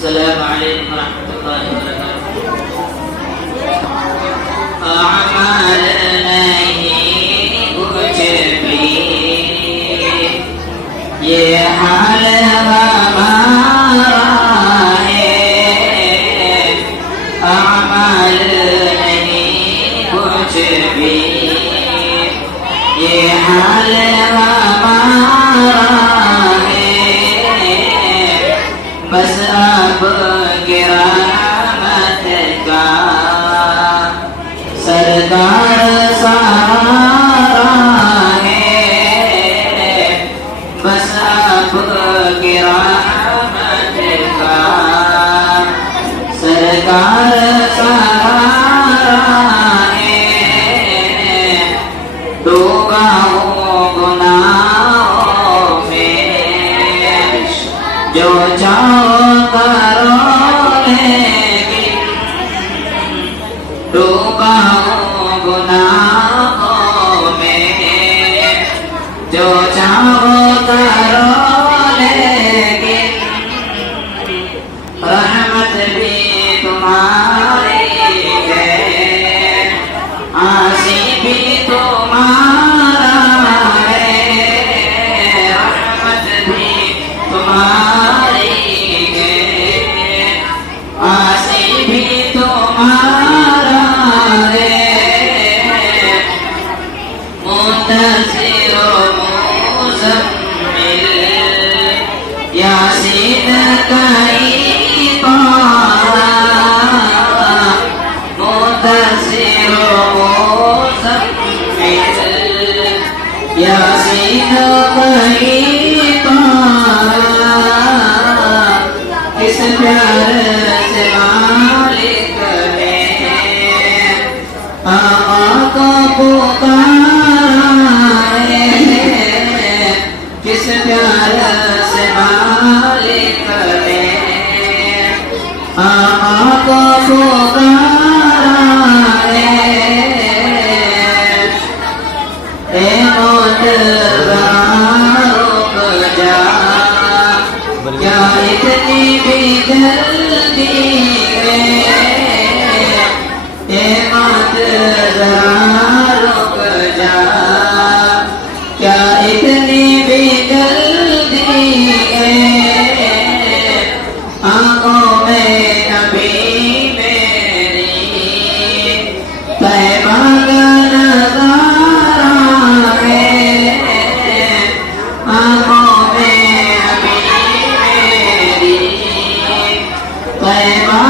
अस्सलामु अलैकुम रहमतुल्लाहि व बरकातुहू। अमाल नहीं कुछ भी, ये हाल हमारा है। अमाल नहीं कुछ भी, ये हाल हमारा है। बस अब क़यामत का सरदार सारा है। बस अब क़यामत का सरदार सारा है। डूबा हूँ गुनाहों में, जो चाहो करो लेकिन। डूबा हूँ गुनाहों में, जो चाहो करो लेकिन। रहमत भी तुम्हारी है, आसी भी तुम्हारा है। रहमत भी तुम्हारी है, आसी भी तुम्हारा है। मुंतज़िर मुज़म्मिल यासीन कई पारा। मुंतज़िर मुज़म्मिल यासीन कई पारा। किस प्यार से मालिक है, आका को पुकारा है। किस प्यार से मालिक है, आका को पुकारा है। ए मौत रुक जा, क्या इतनी भी जल्दी है। ए मौत रुक जा, क्या इतनी भी जल्दी है। आँखों में अभी मेरी तैबा का नज़ारा है। आँखों में अभी मेरी तैबा